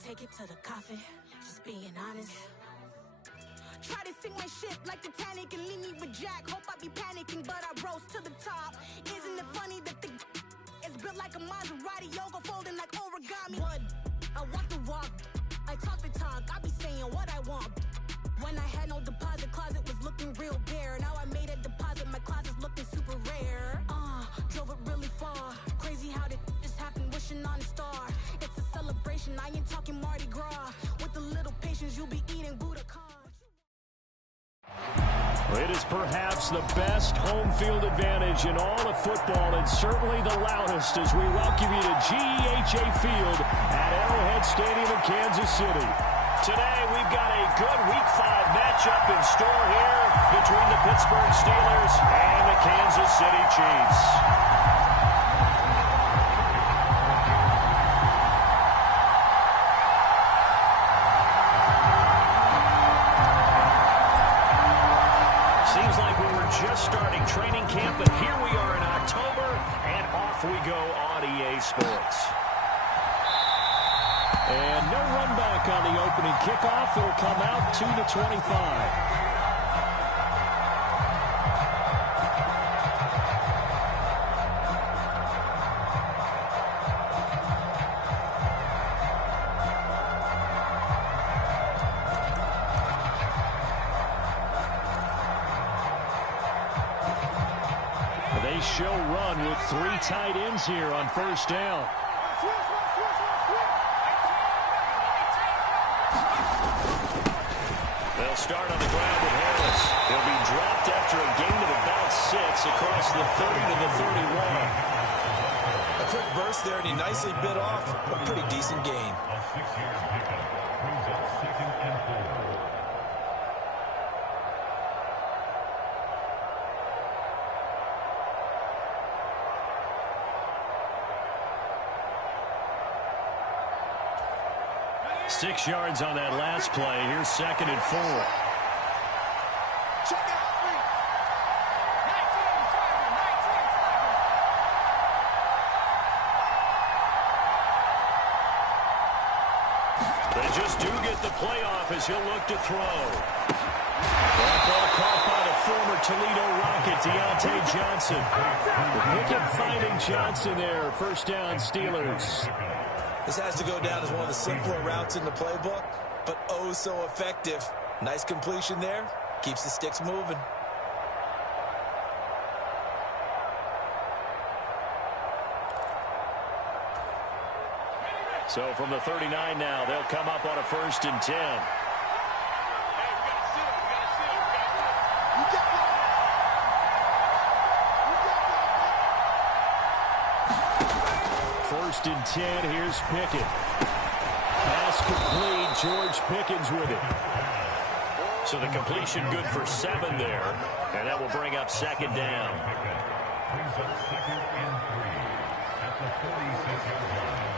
take it to the coffin, just being honest. Try to sing my shit like Titanic and leave me with Jack. Hope I be panicking, but I rose to the top. Isn't it funny that the is built like a Maserati, yoga folding like origami? What? I walk the walk, I talk the talk, I be saying what I want. When I had no deposit, closet was looking real bare. Now I made a deposit, my closet's looking super rare. Drove it really far. Crazy how did just happen, wishing on a star. It's a celebration, I ain't talking Mardi Gras. With a little patience, you'll be eating Budokan. It is perhaps the best home field advantage in all of football, and certainly the loudest as we welcome you to GEHA Field at Arrowhead Stadium in Kansas City. Today, we've got a good Week 5 matchup in store here between the Pittsburgh Steelers and the Kansas City Chiefs. Seems like we were just starting training camp, but here we are in October, and off we go on EA Sports. And no run back on the opening kickoff. It'll come out to the 25. They show run with 3 tight ends here on first down. They'll start on the ground with Harris. He'll be dropped after a gain of about 6 across the 30 to the 31. A quick burst there, and he nicely bit off a pretty decent gain. Six yards on that last play. Here's 2nd and 4. They just do get the playoff as he'll look to throw. That ball caught by the former Toledo Rocket, Deontay Johnson. The Pickett finding Johnson there. First down, Steelers. This has to go down as one of the simpler routes in the playbook, but oh so effective. Nice completion there. Keeps the sticks moving. So from the 39 now, they'll come up on a 1st and 10. First and 10, here's Pickett. Pass complete, George Pickens with it. So the completion good for 7 there, and that will bring up 2nd down. Brings up 2nd and 3 at the 46-yard line.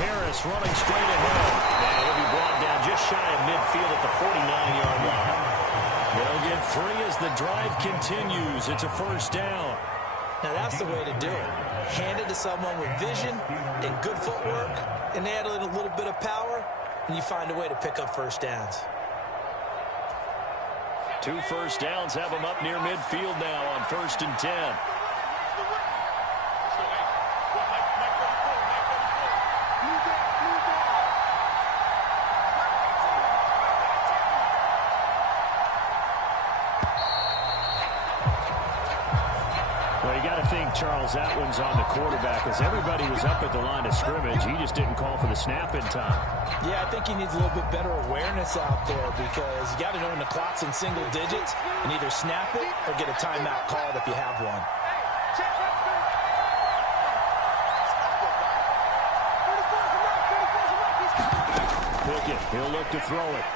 Harris running straight ahead. And he'll be brought down just shy of midfield at the 49-yard line. They'll get 3 as the drive continues. It's a 1st down. Now that's the way to do it. Hand it to someone with vision and good footwork, and add in a little bit of power, and you find a way to pick up 1st downs. 2 first downs have them up near midfield now on 1st and 10. Well, you got to think Charles Atwin's on the quarterback as everybody was up at the line of scrimmage. He just didn't call for the snap in time. Yeah, I think he needs a little bit better awareness out there because you got to know when the clock's in single digits and either snap it or get a timeout called if you have one. Pickett, he'll look to throw it.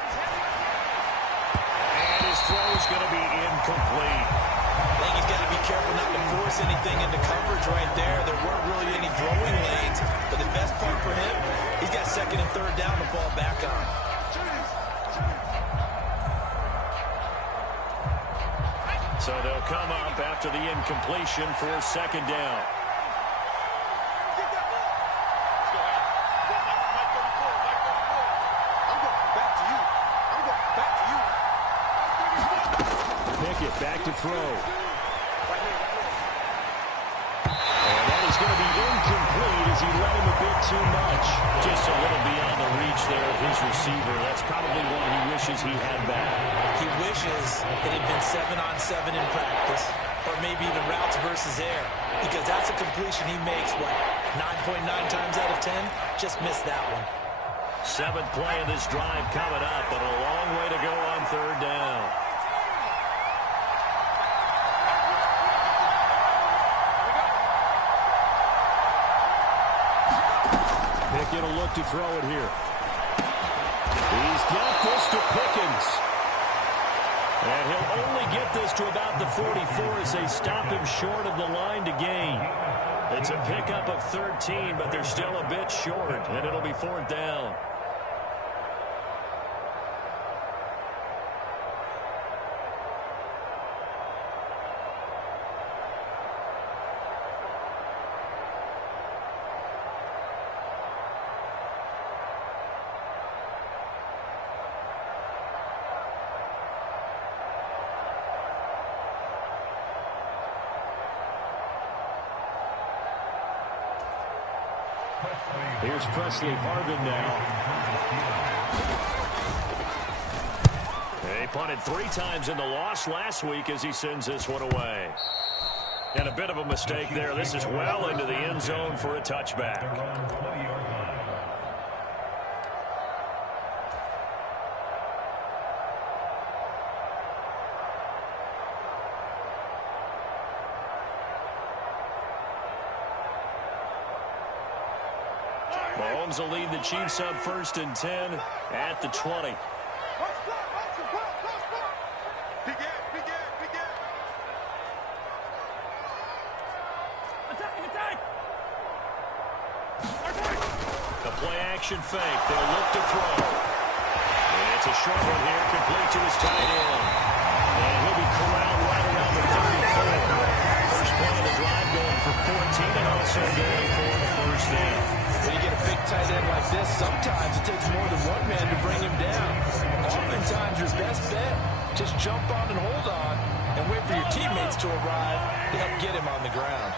And his throw's going to be incomplete. I think he's got to be careful not to force anything into coverage right there. There weren't really any throwing lanes, but the best part for him, he's got second and third down to fall back on. So they'll come up after the incompletion for second down. Pickett back to throw. And that is going to be incomplete as he let him a bit too much. Just a little beyond the reach there of his receiver. That's probably one he wishes he had back. He wishes it had been 7-on-7 in practice, or maybe even routes versus air, because that's a completion he makes, what, 9.9 times out of 10? Just missed that one. Seventh play of this drive coming up, but a long way to go on third down. Pickett will look to throw it here. He's got this to Pickens. And he'll only get this to about the 44 as they stop him short of the line to gain. It's a pickup of 13, but they're still a bit short, and it'll be fourth down. Here's Presley Harvin now. They punted 3 times in the loss last week as he sends this one away. And a bit of a mistake there. This is well into the end zone for a touchback. Mahomes will lead the Chiefs up 1st and 10 at the 20. A play-action fake. They'll look to throw. And it's a short one here, complete to his tight end. And he'll be corralled right around the 34. First play of the drive going for 14 and also going for the first down. When you get a big tight end like this, sometimes it takes more than one man to bring him down. Oftentimes, your best bet, just jump on and hold on and wait for your teammates to arrive to help get him on the ground.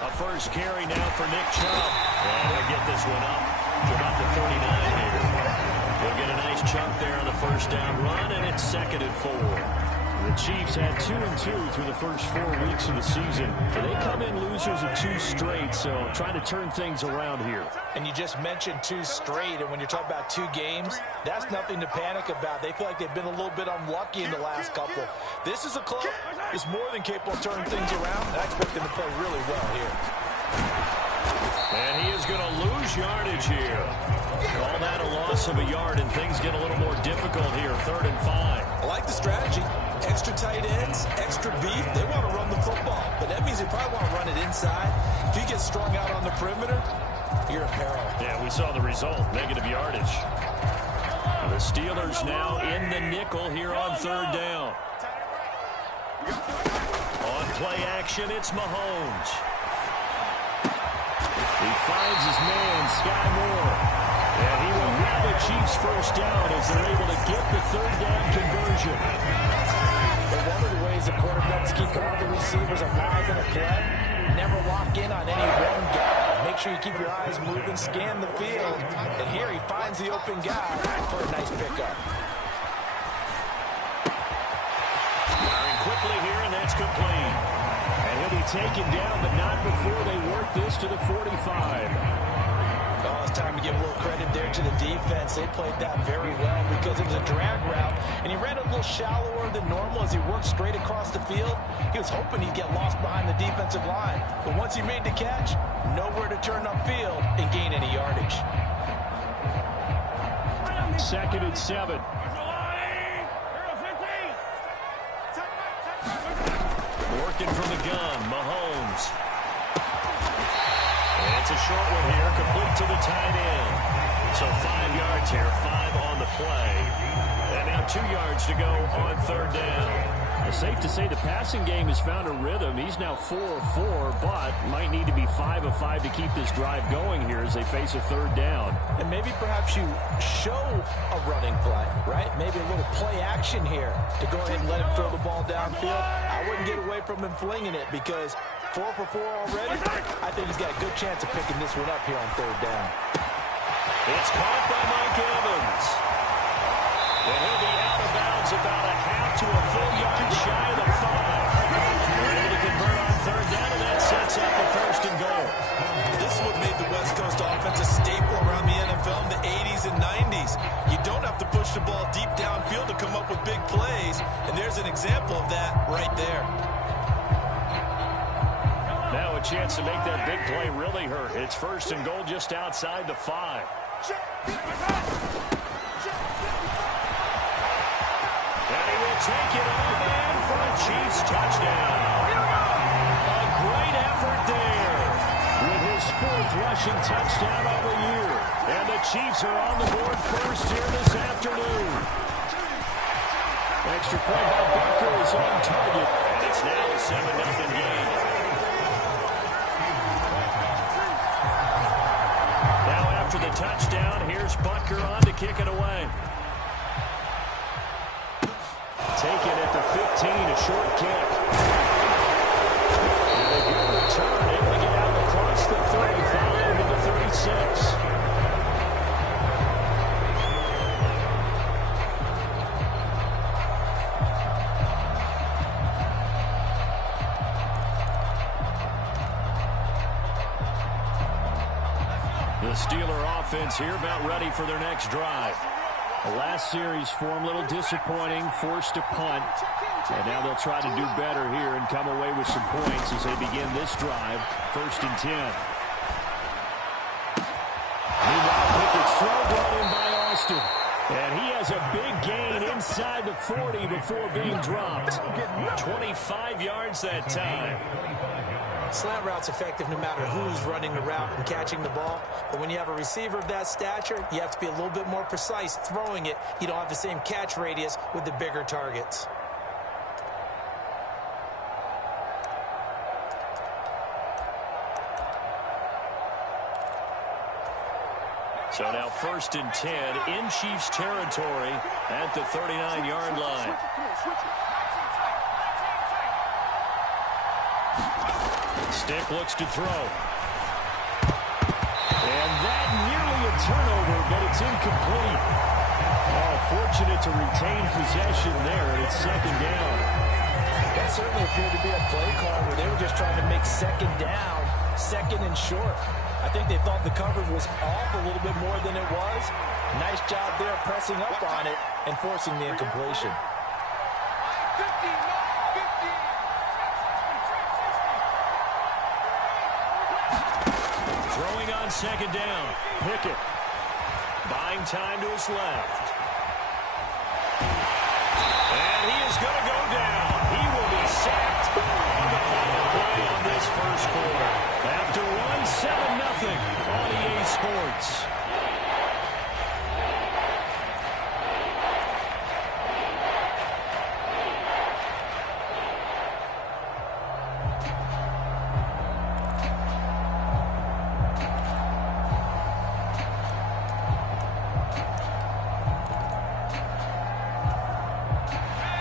A first carry now for Nick Chubb. And he'll get this one up to about the 39 here. He'll get a nice chunk there on the first down run, and it's 2nd and 4. The Chiefs had 2-2 through the first 4 weeks of the season. They come in losers of 2 straight, so trying to turn things around here. And you just mentioned 2 straight, and when you're talking about 2 games, that's nothing to panic about. They feel like they've been a little bit unlucky in the last couple. This is a club that's more than capable of turning things around, and I expect them to play really well here. And he is going to lose yardage here. Call that a loss of a yard, and things get a little more difficult here, 3rd and 5. I like the strategy. Extra tight ends, extra beef. They want to run the football, but that means they probably want to run it inside. If you get strung out on the perimeter, you're in peril. Yeah, we saw the result, negative yardage. And the Steelers now in the nickel here on 3rd down. On play action, it's Mahomes. He finds his man, Sky Moore. And he will have a Chiefs first down as they're able to get the 3rd down conversion. But one of the ways the quarterbacks keep all the receivers alive in a play, never lock in on any one guy. Make sure you keep your eyes moving, scan the field. And here he finds the open guy for a nice pickup. Firing quickly here, and that's complete. And he'll be taken down, but not before they work this to the 45. Oh, it's time to give a little credit there to the defense. They played that very well because it was a drag route, and he ran a little shallower than normal as he worked straight across the field. He was hoping he'd get lost behind the defensive line, but once he made the catch, nowhere to turn upfield and gain 2nd and 7. Working from the gun, Mahomes. And it's a short one here, complete to the tight end. So 5 yards here, 5 on the play. And now 2 yards to go on 3rd down. It's safe to say the passing game has found a rhythm. He's now 4 of 4, but might need to be 5 of 5 to keep this drive going here as they face a 3rd down. And maybe perhaps you show a running play, right? Maybe a little play action here to go ahead and let him throw the ball downfield. I wouldn't get away from him flinging it because 4 for 4 already. I think he's got a good chance of picking this one up here on 3rd down. It's caught by Mike Evans. And he'll be out of bounds about a half to a full yard shy of the 5. Ready to convert on 3rd down, and that sets up a 1st and goal. This is what made the West Coast offense a staple around the NFL in the 80s and 90s. You don't have to push the ball deep downfield to come up with big plays, and there's an example of that right there. Now a chance to make that big play really hurt. It's 1st and goal just outside the 5. And he will take it on in for a Chiefs touchdown. A great effort there with his 4th rushing touchdown of the year. And the Chiefs are on the board first here this afternoon. Extra point by Butker is on target. And it's now a 7-0 game. Now after the touchdown, here's Butker on to kick it away. Taken at the 15, a short kick. And a good return, able to get out across the 35 to the 36. The Steeler offense here about ready for their next drive. The last series for them, a little disappointing, forced to punt. And now they'll try to do better here and come away with some points as they begin this drive, 1st and 10. Meanwhile, Pickett's throw brought in by Austin. And he has a big gain inside the 40 before being dropped. 25 yards that time. Slant route's effective no matter who's running the route and catching the ball. But when you have a receiver of that stature, you have to be a little bit more precise throwing it. You don't have the same catch radius with the bigger targets. So now 1st and 10 in Chiefs territory at the 39-yard line. Stick looks to throw. And that nearly a turnover, but it's incomplete. Oh, fortunate to retain possession there, and it's 2nd down. That certainly appeared to be a play call where they were just trying to make 2nd down, 2nd and short. I think they thought the coverage was off a little bit more than it was. Nice job there pressing up on it and forcing the incompletion. Throwing on 2nd down. Pickett buying time to his left. And he is going to go down. He will be sacked on the final play on this 1st quarter. After one, 7-0 on EA Sports.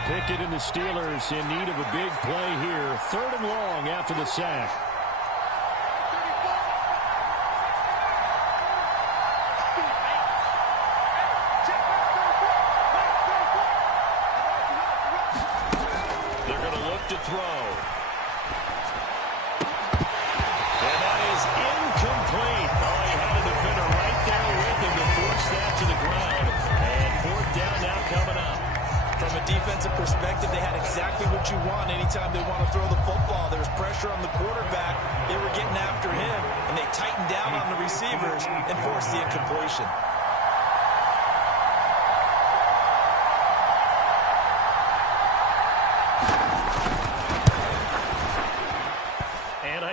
Pickett and the Steelers in need of a big play here. 3rd and long after the sack. They're going to look to throw. And that is incomplete. Oh, he had a defender right there with him to force that to the ground. And 4th down now coming up. From a defensive perspective, they had exactly what you want anytime they want to throw the football. There was pressure on the quarterback. They were getting after him, and they tightened down on the receivers and forced the incompletion.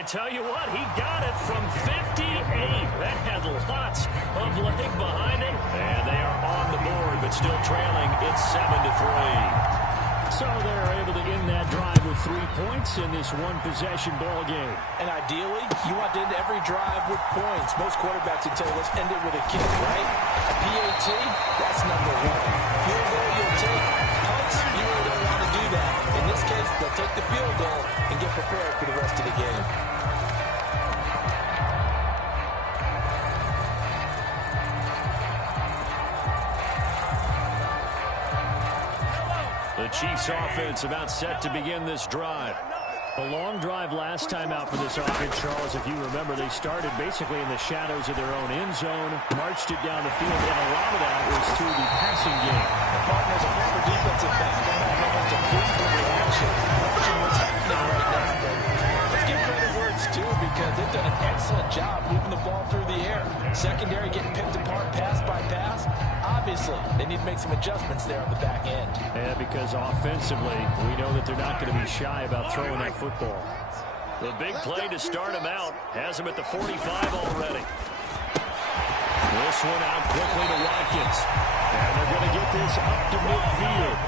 tell you what, he got it from 58. That had lots of leg behind it. And they are on the board, but still trailing. It's 7-3. So they're able to end that drive with 3 points in this one-possession ball game. And ideally, you want to end every drive with points. Most quarterbacks would tell you, let's end it with a kick, right? A PAT, that's number one. Field goal, you'll take. Punts, you really don't want to do that. In this case, they'll take the field goal and get prepared for the rest of the game. The Chiefs offense about set to begin this drive. A long drive last time out for this offense, Charles. If you remember, they started basically in the shadows of their own end zone, marched it down the field, and a lot of that was through the passing game. Partners, a former defensive back, don't have almost a physical reaction. Watching what's happening right now. But let's give credit where it's due because they've done an excellent job moving the ball through the air. Secondary getting picked apart pass by pass. Obviously, they need to make some adjustments there on the back end. Yeah, because offensively, we know that they're not going to be shy about throwing that football. The big play to start him out has him at the 45 already. This one out quickly to Watkins. And they're going to get this up to midfield.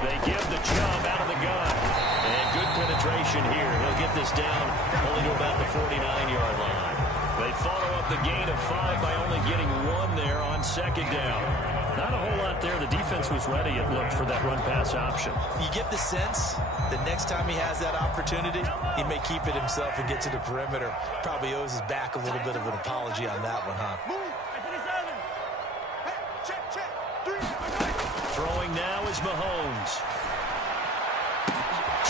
They give the Chubb out of the gun. And good penetration here. He'll get this down only to about the 49-yard line. They follow up the gain of 5 by only getting 1 there on second down. Not a whole lot there. The defense was ready, it looked, for that run-pass option. You get the sense that next time he has that opportunity, he may keep it himself and get to the perimeter. Probably owes his back a little bit of an apology on that one, huh? Throwing now is Mahomes.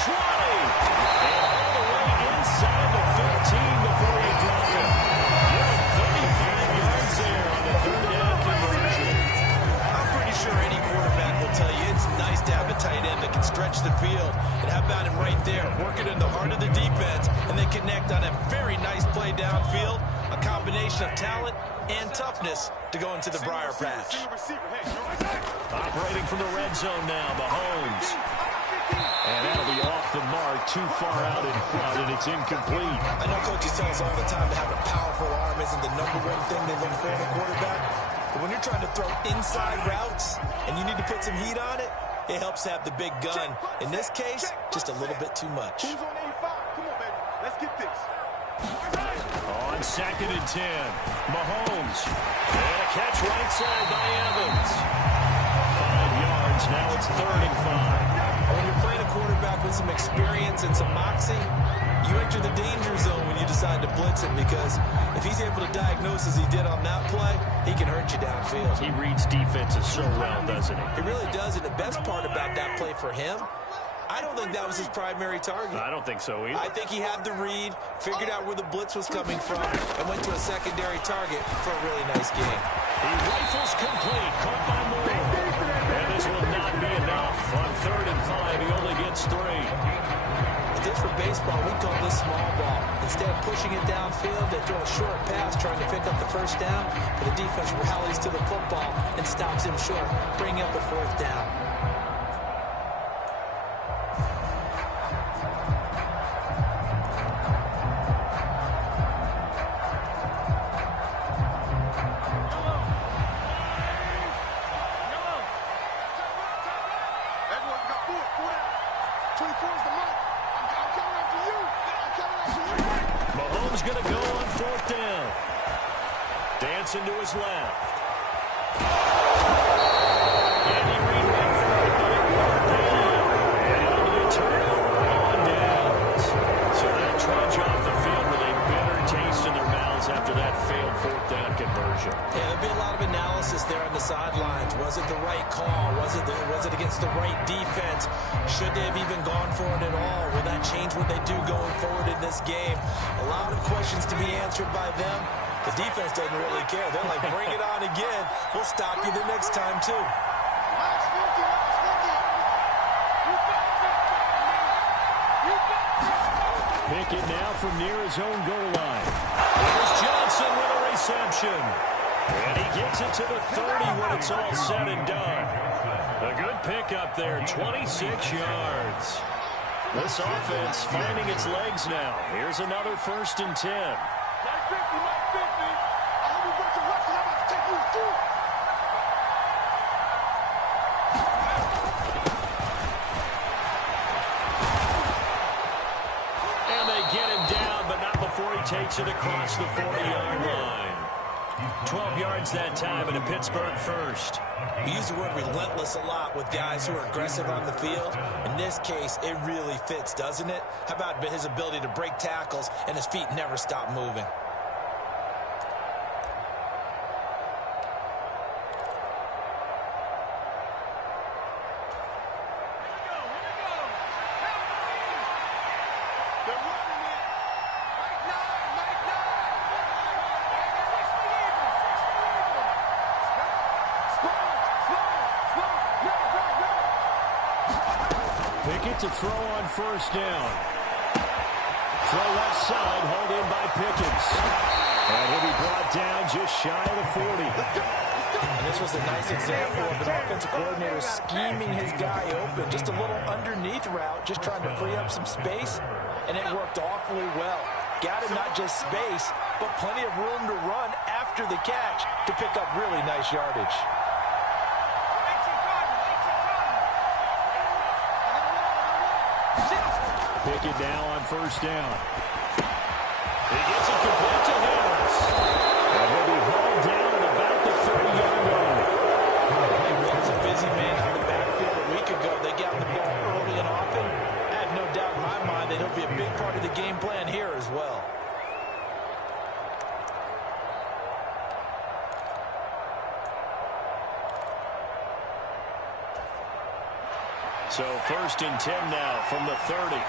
20! And all the way inside the 15 before he dropped it. Yeah, 35 yards there on the third down conversion. I'm pretty sure any quarterback will tell you it's nice to have a tight end that can stretch the field. And how about him right there, working in the heart of the defense, and they connect on a very nice play downfield. A combination of talent and toughness to go into the briar patch. Operating from the red zone now, Mahomes. And that'll be off the mark, too far out in front, and it's incomplete. I know coaches tell us all the time that having a powerful arm isn't the number one thing they look for in a quarterback. But when you're trying to throw inside routes and you need to put some heat on it, it helps have the big gun. In this case, just a little bit too much. Who's on 85? Come on, baby. Let's get this. On second and 10, Mahomes. And a catch right side by Evans. 5 yards, now it's 3rd and 5. When you're playing a quarterback with some experience and some moxie, you enter the danger zone when you decide to blitz him because if he's able to diagnose as he did on that play, he can hurt you downfield. He reads defenses so well, doesn't he? He really does, and the best part about that play for him, I don't think that was his primary target. I don't think so either. I think he had the read, figured out where the blitz was coming from, and went to a secondary target for a really nice game. He rifles complete, caught by Moore. And this will not be enough. On 3rd and 5, he only gets 3. If this were baseball, we'd call this small ball. Instead of pushing it downfield, they throw a short pass trying to pick up the first down, but the defense rallies to the football and stops him short, bringing up the 4th down. Mahomes going to go on 4th down. Dancing to his left. Andy Reid went for it, but it won't down. And it'll be a turnover on downs. So they'll trudge off the field with a bitter taste in their mouths after that failed 4th down conversion. Yeah, there'll be a lot of analysis there on the sidelines. Was it the right call? Was it against the right defense? Should they have even gone for it at all? Will that change what they do going forward in this game? A lot of questions to be answered by them. The defense doesn't really care. They're like, bring it on again. We'll stop you the next time, too. Pickett now from near his own goal line. Here's Johnson with a reception. And he gets it to the 30 when it's all said and done. A good pickup there, 26 yards. This offense finding its legs now. Here's another 1st and 10. And they get him down, but not before he takes it across the 40-yard line. 12 yards that time, and a Pittsburgh first. We use the word relentless a lot with guys who are aggressive on the field. In this case, it really fits, doesn't it? How about his ability to break tackles and his feet never stop moving? Pickett to throw on 1st down. Throw left side, hauled in by Pickens. And he'll be brought down just shy of the 40. And this was a nice example of an offensive coordinator scheming his guy open. Just a little underneath route, just trying to free up some space, and it worked awfully well. Got him not just space, but plenty of room to run after the catch to pick up really nice yardage. Pickett now on 1st down. He gets it complete to Harris. And he'll be hauled down at about the 30-yard line. He was a busy man in the backfield a week ago. They got the ball early and often. I have no doubt in my mind that he'll be a big part of the game plan here as well. So 1st and 10 now from the 30.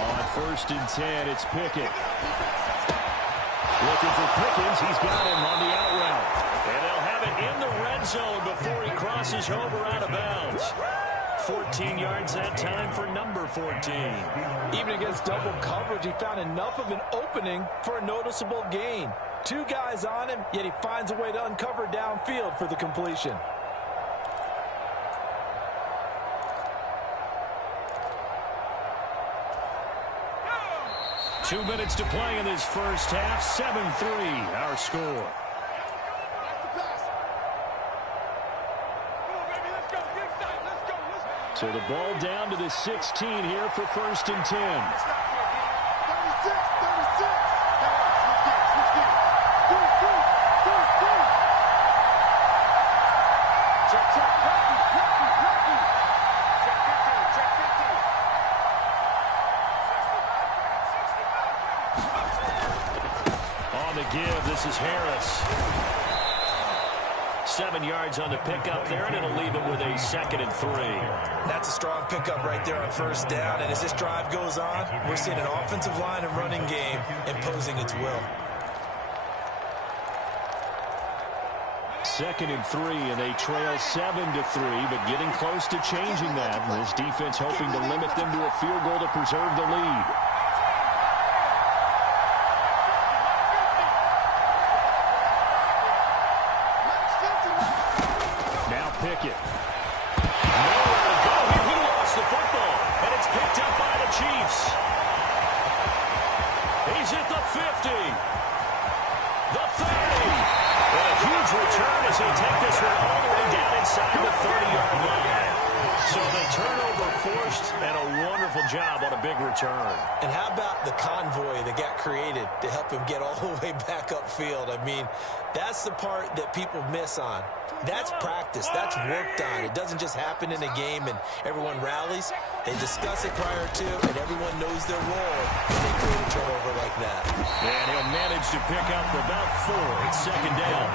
On 1st and 10, it's Pickett. Looking for Pickens. He's got him on the out route. And they'll have it in the red zone before he crosses over out of bounds. 14 yards that time for number 14. Even against double coverage, he found enough of an opening for a noticeable gain. 2 guys on him, yet he finds a way to uncover downfield for the completion. Two minutes to play in this first half. 7-3, our score. So the ball down to the 16 here for 1st and 10. On the give, this is Harris. 7 yards on the pickup there, and it'll leave it with a 2nd and 3. That's a strong pickup right there on 1st down, and as this drive goes on, we're seeing an offensive line and running game imposing its will. 2nd and 3, and they trail 7-3, but getting close to changing that. And this defense hoping to limit them to a field goal to preserve the lead. Now Pickett. Nowhere to go here. He lost the football, and it's picked up by the Chiefs. He's at the 50. The 30. And a huge return as they take this one all the way down inside the 30-yard line. So the turnover forced, and a wonderful job on a big return. And how about the convoy that got created to help him get all the way back upfield? I mean, that's the part that people miss on. That's practice. That's worked on. It doesn't just happen in a game and everyone rallies. They discuss it prior to, and everyone knows their role when they create a turnover like that. And he'll manage to pick up about 4. It's 2nd down.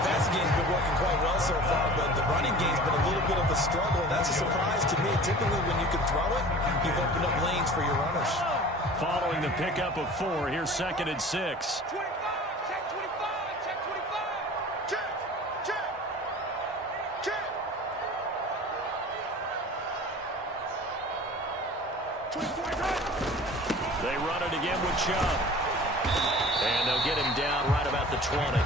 Passing game's been working quite well so far, but the running game's been a little bit of a struggle, and that's a surprise to me. Typically, when you can throw it, you've opened up lanes for your runners. Following the pickup of 4, here's 2nd and 6. They run it again with Chubb. And they'll get him down right about the 20.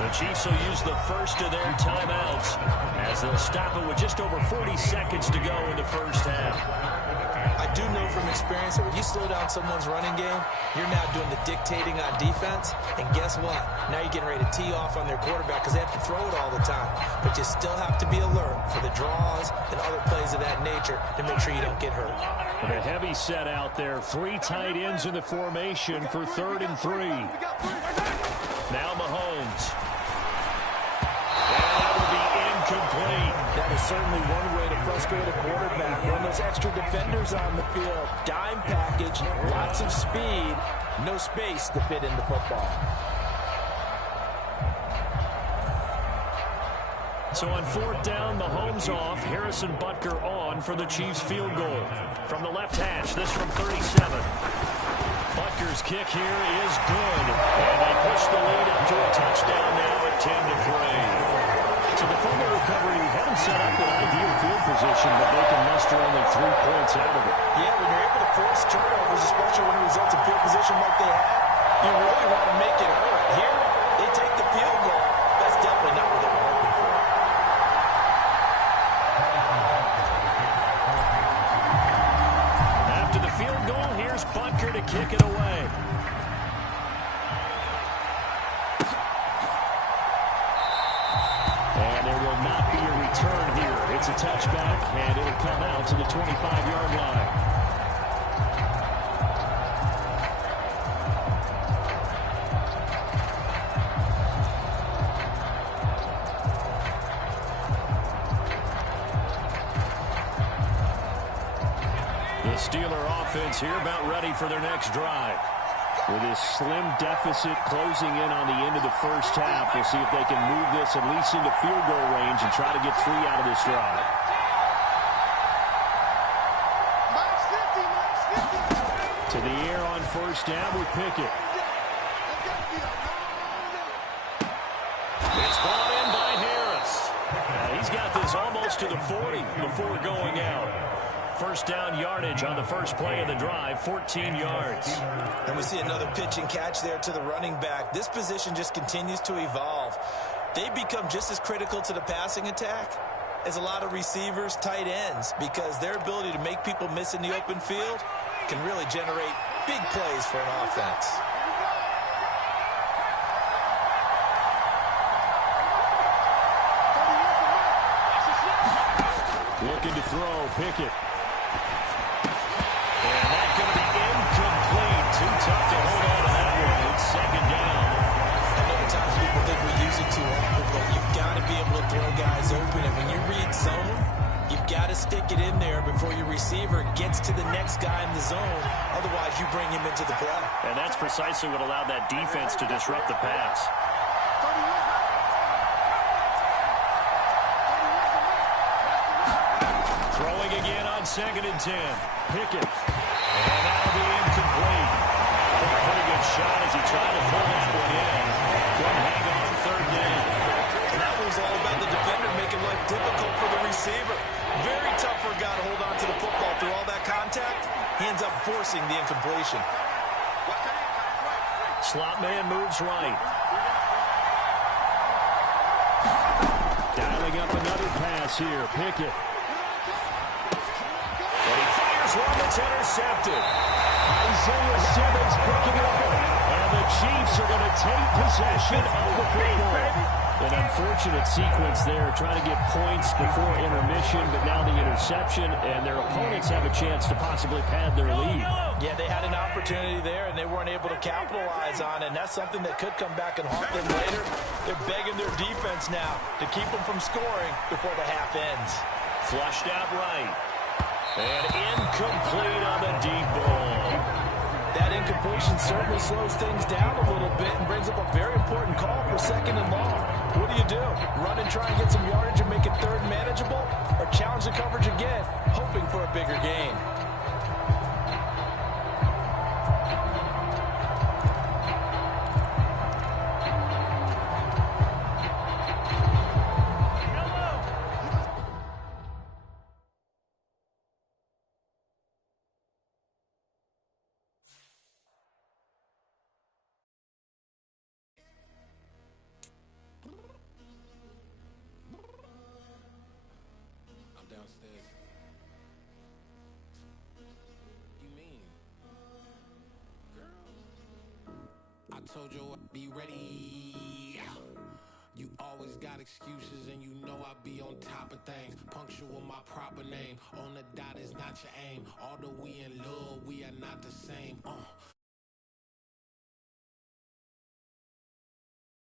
The Chiefs will use the first of their timeouts as they'll stop it with just over 40 seconds to go in the first half. I do know from experience that when you slow down someone's running game, you're now doing the dictating on defense. And guess what? Now you're getting ready to tee off on their quarterback because they have to throw it all the time. But you still have to be alert for the draws and other plays of that nature to make sure you don't get hurt. And a heavy set out there. 3 tight ends in the formation for 3rd and 3. Now Mahomes. And that will be incomplete. That is certainly one way to frustrate a quarterback. Run those extra defenders on the field. Dime package, lots of speed, no space to fit into football. So on 4th down, Mahomes off. Harrison Butker on for the Chiefs field goal. From the left hash, this from 37. Butker's kick here is good. And they push the lead up to a touchdown now at 10-3. So the fumble recovery hadn't set up an ideal field position, but they can muster only 3 points out of it. Yeah, when you're able to force turnovers, especially when it results in field position like they had, you really want to make it hurt. Here, they take the field goal. That's definitely not what they were hoping for. After the field goal, here's Butker to kick it away. And there will not be a return here. It's a touchback, and it'll come out to the 25-yard line. The Steeler offense here about ready for their next drive. With this slim deficit closing in on the end of the first half, we'll see if they can move this at least into field goal range and try to get 3 out of this drive. To the air on 1st down with Pickett. It's brought in by Harris. He's got this almost to the 40 before going out. 1st down yardage on the first play of the drive, 14 yards. And we see another pitch and catch there to the running back. This position just continues to evolve. They become just as critical to the passing attack as a lot of receivers, tight ends, because their ability to make people miss in the open field can really generate big plays for an offense. Looking to throw, Pickett. And that's going to be incomplete. Too tough to hold on to that one. It's 2nd down. I know at times people think we use it too often, but you've got to be able to throw guys open. And when you read zone, you've got to stick it in there before your receiver gets to the next guy in the zone. Otherwise, you bring him into the play. And that's precisely what allowed that defense to disrupt the pass. Throwing again on 2nd and 10. Pickett. And that'll be incomplete. Took a pretty good shot as he tried to pull that one in. Couldn't hang on 3rd down. And that was all about the defender making life difficult for the receiver. Very tough for a guy to hold on to the football through all that contact. He ends up forcing the incompletion. Slot man moves right. Dialing up another pass here. Pickett. And he fires one that's intercepted. Isaiah Simmons picking it up. And the Chiefs are going to take possession of the football. An unfortunate sequence there, trying to get points before intermission, but now the interception, and their opponents have a chance to possibly pad their lead. Yeah, they had an opportunity there, and they weren't able to capitalize on it, and that's something that could come back and haunt them later. They're begging their defense now to keep them from scoring before the half ends. Flushed out right. And incomplete on the deep ball. That incompletion certainly slows things down a little bit and brings up a very important call for 2nd and long. What do? Run and try and get some yardage and make it 3rd manageable, or challenge the coverage again, hoping for a bigger gain? downstairs. You mean? Girl. I told you I'd be ready. You always got excuses and you know I be on top of things. Punctual my proper name. On the dot is not your aim. Although we in love, we are not the same.